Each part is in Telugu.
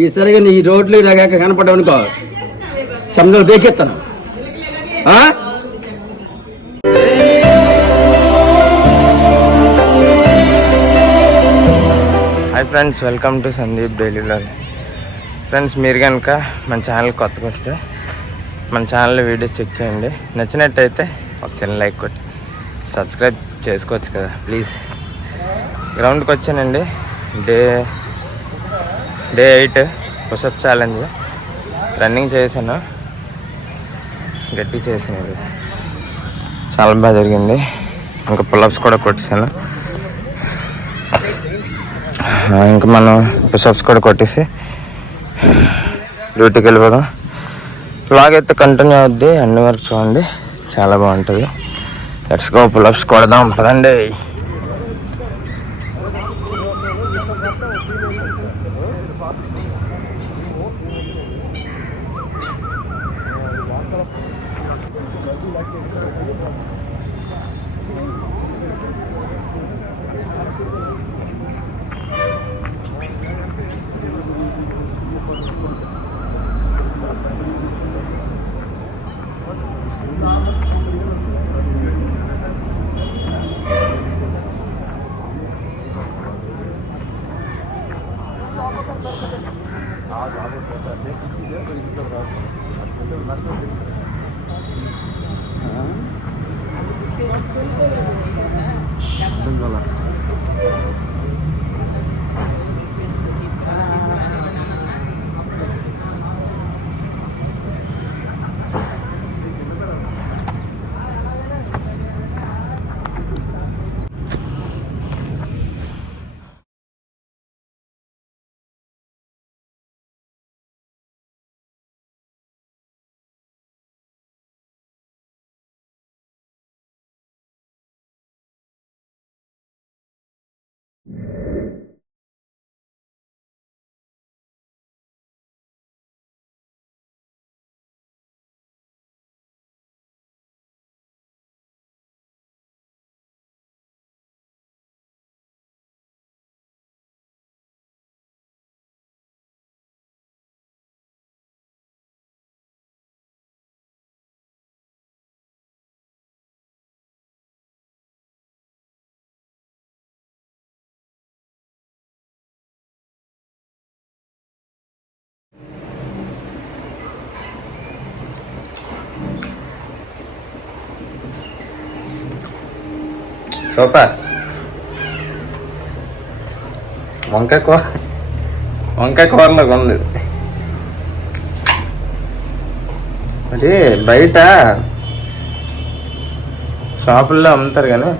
ఈసారిగా నీ రోడ్లు ఇలాగ కనపడ్డావు అనుకో చందలు బేకెత్తాను. Hi friends, welcome to Sandeep daily vlog. Friends, మీరు కనుక మన ఛానల్ కొత్తగా వస్తే మన ఛానల్లో వీడియోస్ చెక్ చేయండి. నచ్చినట్టయితే ఒకసారి లైక్ కొట్టి సబ్స్క్రైబ్ చేసుకోవచ్చు కదా ప్లీజ్. గ్రౌండ్కి వచ్చానండి. Day 8 push up challenge. రన్నింగ్ చేశాను, గట్టి చేసాను, చాలా బాగా జరిగింది. ఇంకా పుల్అప్స్ కూడా కొట్టేసాను. ఇంకా మనం పుషప్స్ కూడా కొట్టేసి డ్యూటీకి వెళ్ళిపోదాం. వ్లాగ్ అయితే కంటిన్యూ అవుద్ది, అన్ని వరకు చూడండి, చాలా బాగుంటుంది. లెట్స్ గో, పుల్అప్స్ కొడదాం పదండి. సూపర్. వంకాయ కూరలో ఉంది. అది బయట షాపుల్లో అమ్ముతారు కానీ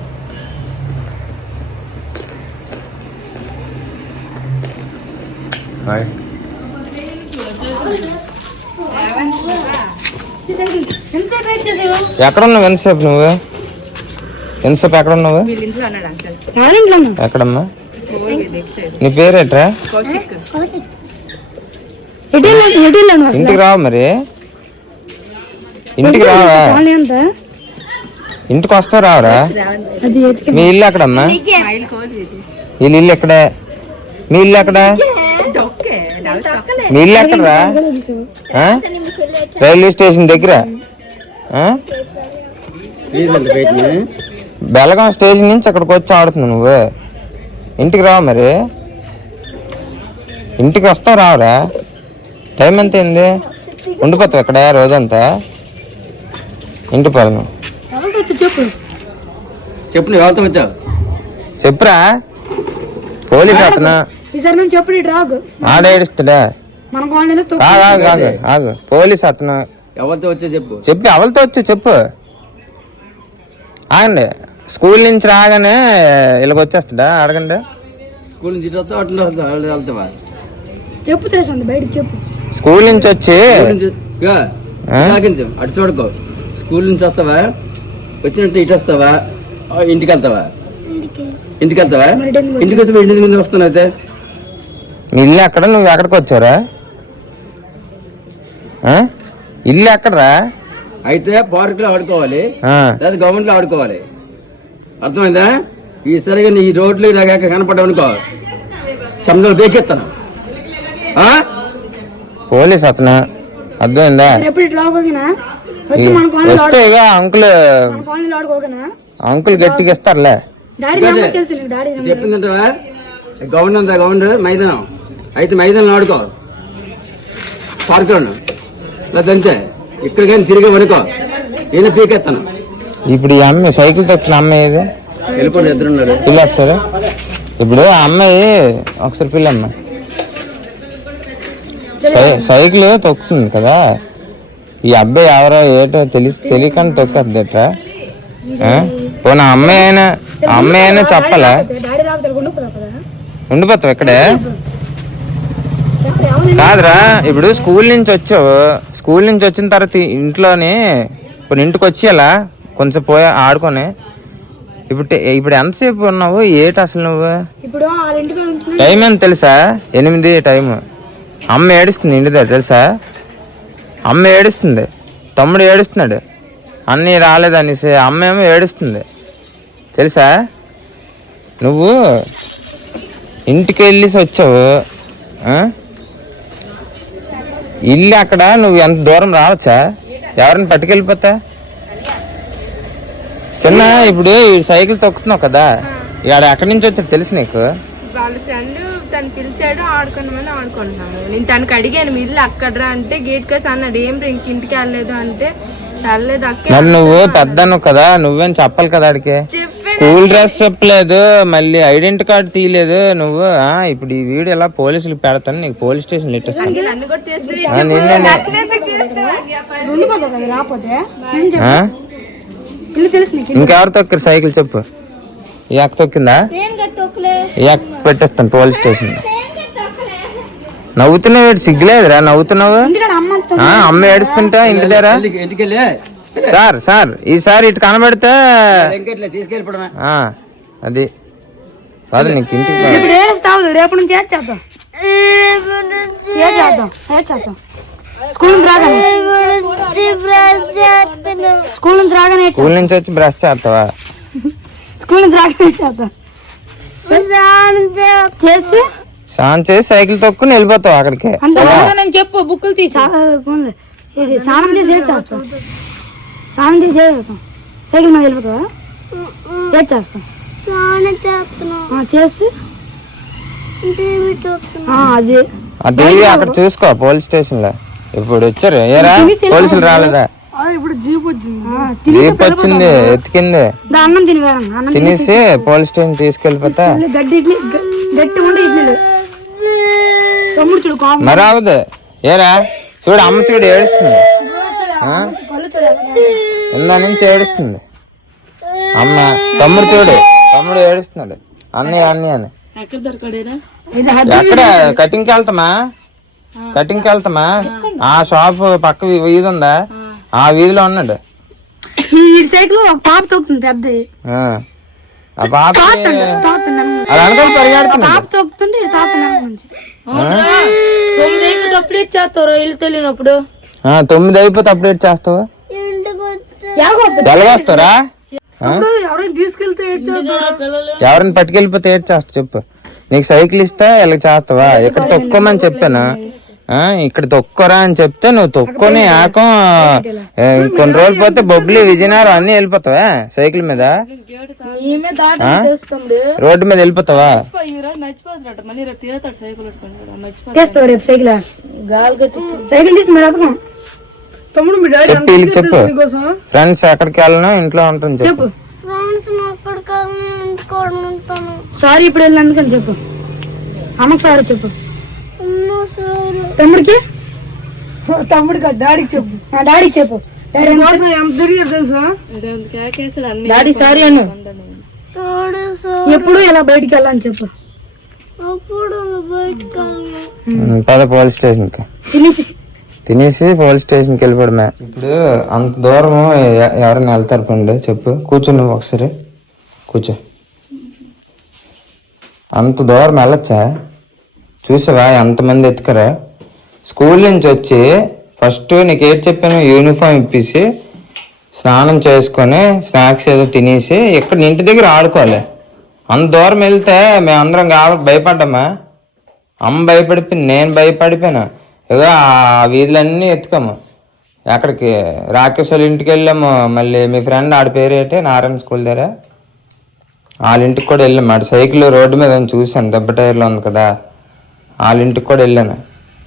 ఎక్కడున్నావు ఎంతసేపు? నువ్వు ఎంతసేపు ఎక్కడ ఉన్నావు? ఎక్కడమ్మా? నీ పేరేట్రా? ఇంటికి రావా? మరి ఇంటికి రావా? ఇంటికి వస్తా రావరా? మీ ఇల్లు ఎక్కడమ్మా? వీళ్ళ ఇల్లు ఎక్కడ? మీ ఇల్లు ఎక్కడ? మీ ఇల్లు ఎక్కడరా? రైల్వే స్టేషన్ దగ్గర. బెలగాం స్టేషన్ నుంచి అక్కడికి వచ్చి ఆడుతున్నావు నువ్వు. ఇంటికి రావా? మరి ఇంటికి వస్తావు రావరా? టైం ఎంత అయింది? ఉండిపోతావు ఇక్కడ రోజంతా? ఇంటి పోదాం. చెప్పురా. పోలీస్ అతను ఆడేడుస్తాడా? ఆగు. పోలీస్ అతను చెప్పి ఎవరితో వచ్చా చెప్పు. ఆగండి. స్కూల్ నుంచి రాగానే ఇలాగ వచ్చేస్తాడా? అడగండి. స్కూల్ నుంచి స్కూల్ నుంచి వచ్చి అటు చూడకో. స్కూల్ నుంచి వస్తావా? వచ్చినట్టు ఇటు వస్తావా? ఇంటికి వెళ్తావా? ఇంటికి వస్తే ఇంటికి వస్తాను. అయితే మీ ఇల్లు ఎక్కడ? నువ్వు ఎక్కడికి వచ్చారా? ఇల్లు ఎక్కడరా? అయితే పార్క్ లో ఆడుకోవాలి, లేదా గవర్నమెంట్ లో ఆడుకోవాలి. అర్థమైందా? ఈసారిగా నీ రోడ్లు ఇలాగ కనపడ్డావు అనుకో చందలు బేకెత్తాను. పోలీస్ అతను అర్థమైందా? వస్తే ఇక అంకుల్ గట్టిగా ఇస్తారులే. చెప్పిందంటవా గౌండ్ అంతా గౌండ్ మైదానం అయితే మైదానం ఆడుకో పార్క్ లేదంతే ఇక్కడికైనా తిరిగి వనుకో ఈయన పీకెత్తాను. ఇప్పుడు ఈ అమ్మాయి సైకిల్ తొక్కిన అమ్మాయి ఇది వెళ్ళిపోండి ఎదురున్నాడు పిల్ల ఒకసారి. ఇప్పుడు ఆ అమ్మాయి ఒకసారి పిల్లమ్మ సైకిల్ తొక్కుతుంది కదా, ఈ అబ్బాయి ఎవరో ఏటో తెలియకుండా తొక్కద్దట్రా. పోనా అమ్మాయి అయినా చెప్పాలా? ఉండిపోతావు ఇక్కడే కాదురా. ఇప్పుడు స్కూల్ నుంచి వచ్చావు, స్కూల్ నుంచి వచ్చిన తర్వాత ఇంట్లోని కొన్ని ఇంటికి వచ్చేయాలా కొంచెం పోయా ఆడుకొని. ఇప్పుడు ఎంతసేపు ఉన్నావు ఏటి అసలు నువ్వు? టైం ఎంత తెలుసా? 8 టైం. అమ్మ ఏడుస్తుంది ఇంటి దగ్గర తెలుసా? అమ్మ ఏడుస్తుంది, తమ్ముడు ఏడుస్తున్నాడు, అన్నీ రాలేదనేసి అమ్మ ఏమో ఏడుస్తుంది తెలుసా? నువ్వు ఇంటికి వెళ్ళేసి వచ్చావు, ఇల్లు అక్కడ, నువ్వు ఎంత దూరం రావచ్చా? ఎవరిని పట్టుకెళ్ళిపోతా చిన్న? ఇప్పుడు సైకిల్ తొక్కుతున్నావు కదా, ఇక్కడ ఎక్కడి నుంచి వచ్చాడు తెలుసు నీకు? వాళ్ళ ఫ్రెండ్ తను పిలిచాడు ఆడుకున్నామని ఆడుకుంటున్నాము. నేను తనకు అడిగాను మీ ఇల్లు అక్కడరా అంటే గేట్ కేసు అన్నాడు. ఏం ఇంటికి వెళ్ళలేదు అంటే వెళ్ళలేదు అక్క. మరి నువ్వు పెద్దను కదా, నువ్వేం చెప్పాలి కదా అడిగే. స్కూల్ డ్రెస్ చెప్పలేదు, మళ్ళీ ఐడెంటిటీ కార్డు తీయలేదు నువ్వు. ఇప్పుడు ఈ వీడియో ఎలా పోలీసులు పెడతాను, నీకు పోలీస్ స్టేషన్ ఇట్టేస్తాను. ఇంకెవరు తొక్కరు సైకిల్ చెప్పు? ఈ అక్క తొక్కిందా? ఈ అక్క పెట్టేస్తాను పోలీస్ స్టేషన్. నవ్వుతున్నావు, సిగ్గులేదురా నవ్వుతున్నావు? అమ్మ ఏడుస్తుంటా ఇంటి దగ్గర. సార్ ఈసారి ఇటు కనబడితే అది కాదు నీకు ఇంటికి రేపు నుంచి స్కూల్ నుంచి వచ్చి బ్రష్ చేస్తావా? స్కూల్ నుంచి రాగానే చేస్తా చేసి స్నానం చేసి సైకిల్ తొక్కుని వెళ్ళిపోతావు అక్కడికి. చెప్పు బుక్కులు తీసి స్నానం చేసి చేస్తా, స్నానం చేసి సైకిల్ మీద వెళ్ళిపోతావా? చేస్తా చేసి అది ఆ టీవీ అక్కడ చూసుకో పోలీస్ స్టేషన్ లో. ఇప్పుడు వచ్చారు ఏరా పోలీసులు రాలేదా? జీప్ వచ్చింది ఎత్తికింది, తినేసి పోలీస్ స్టేషన్ తీసుకెళ్ళిపోతా. మరి అవదు ఏరా చూడు, అమ్మ చూడు ఏడుస్తుంది, ఇందా నుంచి ఏడుస్తుంది అమ్మ. తమ్ముడు చూడు, తమ్ముడు ఏడుస్తున్నాడు అన్నయ్య అన్నయ్య అని. ఎక్కడ కటింగ్కి వెళ్తామా? ఆ షాప్ పక్క వీధి ఉందా, ఆ వీధిలో ఉన్నాడు. సైకిల్ ఒక పాప తొక్కుతుంది పెద్ద, ఆ పాప అది అనుకో పరిగెడుతున్నాడు. తెలియనప్పుడు 9 అయిపోతే అప్డేట్ చేస్తావా? ఎలాగొస్తారా? ఎవరిని పట్టుకెళ్ళిపోతే ఏడ్ చేస్తా చెప్పు. నీకు సైకిల్ ఇస్తే ఇలా చేస్తావా? ఇక్కడ తొక్కోమని చెప్పాను, ఇక్కడ తొక్కోరా అని చెప్తే నువ్వు తొక్కొని ఏకం కొన్ని రోజులు పోతే బొబ్బిలి విజయనగరం అన్ని వెళ్ళిపోతావా సైకిల్ మీద? రోడ్డు మీద వెళ్ళిపోతావా? చెప్పు ఫ్రెండ్స్ ఎక్కడికి వెళ్ళను ఇంట్లో ఉంటాను చెప్పు. సారీ ఇప్పుడు వెళ్ళినందుకని చెప్పు, అమ్మకి సారీ చెప్పు. తమ్ముడికి డాడీకి చెప్పు, డాడీకి చెప్పు. డాడీ సారీ అన్న, ఎప్పుడు ఇలా బయటికి వెళ్ళని చెప్పు. పోలీస్ స్టేషన్ తినేసి పోలీస్ స్టేషన్కి వెళ్ళిపోవడమే. ఇప్పుడు అంత దూరం ఎవరైనా వెళ్తారు పండు చెప్పు. కూర్చో నువ్వు ఒకసారి కూర్చో. అంత దూరం వెళ్ళొచ్చా? చూసావా ఎంతమంది ఎత్తుకరా? స్కూల్ నుంచి వచ్చి ఫస్ట్ నీకు ఏది చెప్పాను, యూనిఫామ్ ఇప్పేసి స్నానం చేసుకొని స్నాక్స్ ఏదో తినేసి ఇక్కడ ఇంటి దగ్గర ఆడుకోవాలి. అంత దూరం వెళ్తే మేమందరం కాబట్టి భయపడ్డామా? అమ్మ భయపడిపోయింది, నేను భయపడిపోయినా. ఇక ఆ వీధులన్నీ ఎత్తుకోము. ఎక్కడికి రాకేష్ వాళ్ళ ఇంటికి వెళ్ళాము. మళ్ళీ మీ ఫ్రెండ్ ఆడి పేరు ఏంటి, నారాయణ స్కూల్ దగ్గర, వాళ్ళ ఇంటికి కూడా వెళ్ళాము. ఆడ సైకిల్ రోడ్డు మీద చూశాను, దెబ్బ టైర్లో ఉంది కదా, వాళ్ళ ఇంటికి కూడా వెళ్ళాను.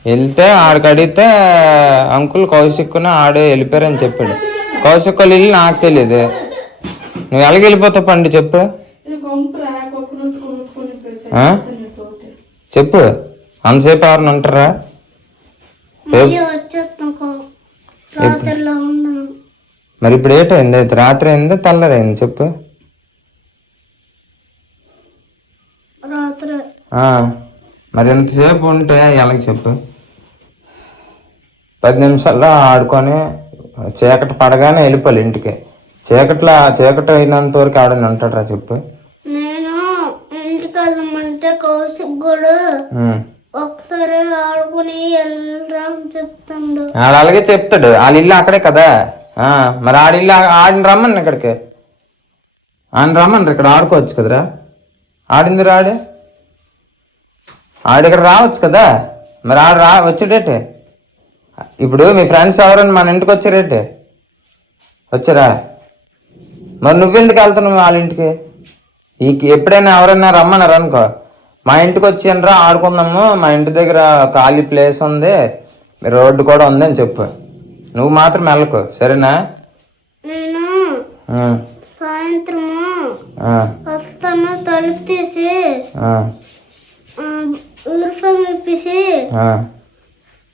వెళ్తే ఆడికి అడిగితే అంకుల్ కౌశిక్కున ఆడే వెళ్ళిపోయారని చెప్పాడు. కౌశిక్ వాళ్ళు ఇల్లు నాకు తెలియదు. నువ్వు ఎలాగ వెళ్ళిపోతావు పండి చెప్పు, చెప్పు. అంతసేపు ఎవరిని ఉంటారా? మరి ఇప్పుడు ఏటైంది? రాత్రి అయిందా తెల్లరైంది చెప్పు. మరి ఎంతసేపు ఉంటే ఎలాగ చెప్పు. 10 నిమిషాల్లో ఆడుకొని చీకటి పడగానే వెళ్ళిపోవాలి ఇంటికి. చీకటి అయినంత వరకు ఆడని ఉంటాడు రా చెప్పు. నేను ఇంటికి వెళ్దామంటే కౌశిక్ కూడా ఒకసారి ఆడుకుని వెళ్ళరా అని చెప్తాడు. ఆడు అలాగే చెప్తాడు, వాళ్ళ ఇల్లు అక్కడే కదా. మరి ఆడిల్లు ఆడిని రమ్మని ఇక్కడికి, ఆయన రమ్మని ఇక్కడ ఆడుకోవచ్చు కదరా. ఆడింది ఆడు ఇక్కడ రావచ్చు కదా. మరి ఆడు వచ్చేటట్టే. ఇప్పుడు మీ ఫ్రెండ్స్ ఎవరన్నా మన ఇంటికి వచ్చారేటే, వచ్చారా? మరి నువ్వెందుకు వెళ్తున్నావు వాళ్ళ ఇంటికి? ఎప్పుడైనా ఎవరైనా రమ్మన్నారు అనుకో, మా ఇంటికి వచ్చానరా ఆడుకుందాము, మా ఇంటి దగ్గర ఖాళీ ప్లేస్ ఉంది, రోడ్డు కూడా ఉంది అని చెప్పు. నువ్వు మాత్రం వెళ్ళకు, సరేనా? నేను సాయంత్రము వస్తాను, తలుపు తీసి యూనిఫామ్ ఇప్పేసి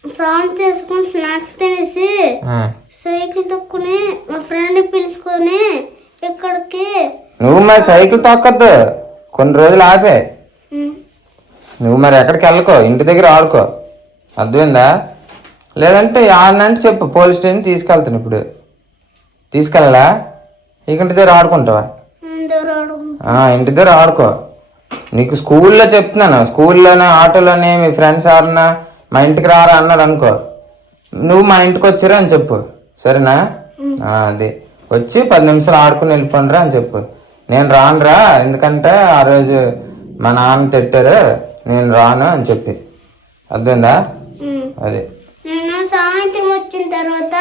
స్నానం చేసుకుని స్నాక్స్ తినేసి సైకిల్ తొక్కుని మా ఫ్రెండ్ పిలుచుకొని ఇక్కడికి. నువ్వు మరి సైకిల్ తొక్కద్దు, కొన్ని రోజులు ఆపే. నువ్వు మరి ఎక్కడికి వెళ్ళకో, ఇంటి దగ్గర ఆడుకో, అర్థమైందా? లేదంటే ఆడనంటే చెప్పు, పోలీస్ స్టేషన్ తీసుకెళ్తాను. ఇప్పుడు తీసుకెళ్ళా? ఇంటి దగ్గర ఆడుకుంటావా? ఇంటి దగ్గర ఆడుకో. నీకు స్కూల్లో చెప్తున్నాను, స్కూల్లోనే ఆటోలోనే మీ ఫ్రెండ్స్ ఎవరన్నా మా ఇంటికి రారా అన్నాడు అనుకో, నువ్వు మా ఇంటికి వచ్చిరా అని చెప్పు, సరేనా? అది వచ్చి 10 నిమిషాలు ఆడుకుని వెళ్ళిపోండిరా అని చెప్పు. నేను రానురా, ఎందుకంటే ఆ రోజు మా నాన్న తిట్టారు, నేను రాను అని చెప్పి, అర్థమైందా? అది నేను సాయంత్రం వచ్చిన తర్వాత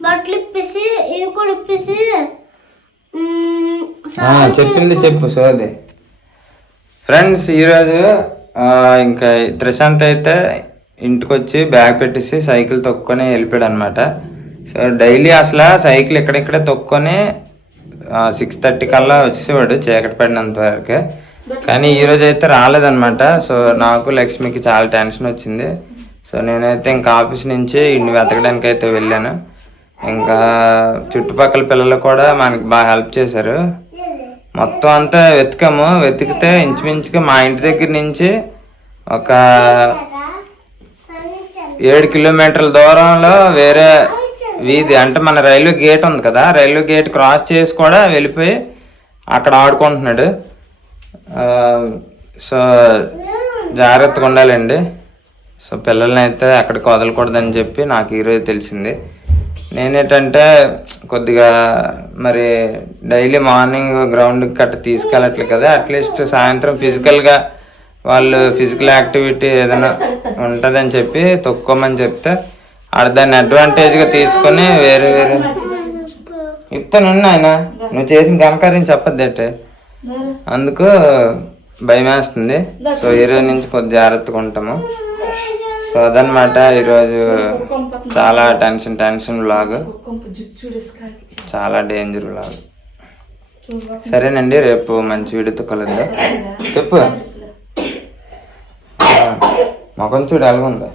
బట్టలు ఇప్పేసి ఇవి కూడా ఇప్పేసి చెప్పింది చెప్పు. సోది ఫ్రెండ్స్, ఈరోజు ఇంకా ప్రశాంత్ అయితే ఇంటికి వచ్చి బ్యాగ్ పెట్టేసి సైకిల్ తొక్కుని వెళ్ళిపోయాడు అనమాట. సో డైలీ అసలు సైకిల్ ఎక్కడెక్కడే తొక్కుని 6:30 కల్లా వచ్చేసేవాడు చీకటి పడినంత వరకు. కానీ ఈరోజు అయితే రాలేదనమాట. సో నాకు లక్ష్మికి చాలా టెన్షన్ వచ్చింది. సో నేనైతే ఇంకా ఆఫీస్ నుంచి ఇంటి వెతకడానికి అయితే వెళ్ళాను. ఇంకా చుట్టుపక్కల పిల్లలు కూడా మనకి బాగా హెల్ప్ చేశారు. మొత్తం అంతా వెతికితే ఇంచుమించుగా మా ఇంటి దగ్గర నుంచి ఒక 7 కిలోమీటర్ల దూరంలో వేరే వీధి, అంటే మన రైల్వే గేట్ ఉంది కదా, రైల్వే గేట్ క్రాస్ చేసి కూడా వెళ్ళిపోయి అక్కడ ఆడుకుంటున్నాడు. సో జాగ్రత్తగా ఉండాలండి. సో పిల్లల్ని అయితే అక్కడికి వదలకూడదని చెప్పి నాకు ఈరోజు తెలిసింది. నేనేంటంటే కొద్దిగా మరి డైలీ మార్నింగ్ గ్రౌండ్కి గట్ట తీసుకెళ్ళట్లేదు కదా, అట్లీస్ట్ సాయంత్రం ఫిజికల్గా వాళ్ళు ఫిజికల్ యాక్టివిటీ ఏదైనా ఉంటుందని చెప్పి తొక్కోమని చెప్తే ఆడ దాన్ని అడ్వాంటేజ్గా తీసుకొని వేరే ఇస్తాను ఆయన, నువ్వు చేసిన కనకార్యం చెప్పద్దేటే, అందుకు భయం వేస్తుంది. సో ఈరోజు నుంచి కొద్ది జాగ్రత్తగా ఉంటాము. సో అదనమాట ఈరోజు చాలా టెన్షన్ వ్లాగ్, చాలా డేంజర్ వ్లాగ్. సరేనండి, రేపు మంచి వీడియోతో కలుద్దాం. చెప్పు, మొఖం చూడు ఎలాగుందా?